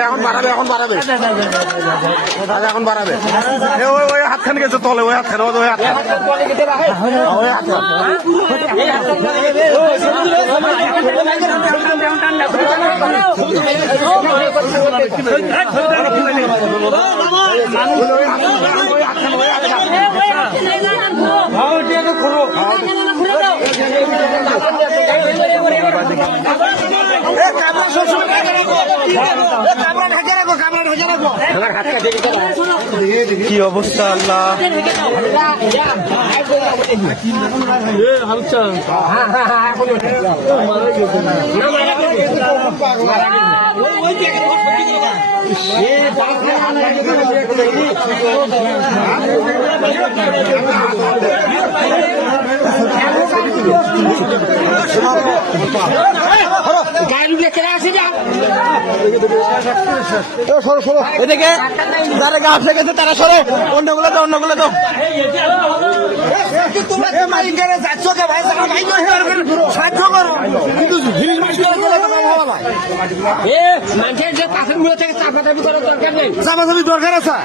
এখন বাড়াবে এখন বাড়াবে ওই হাতখানে গেছে তলে ওই হাতখানে ওই কি অবস্থা আল্লাহ এদিকে যারা গাছ লেগেছে তারা সরো অন্যগুলো তো চাপাচাপি দরকার আছে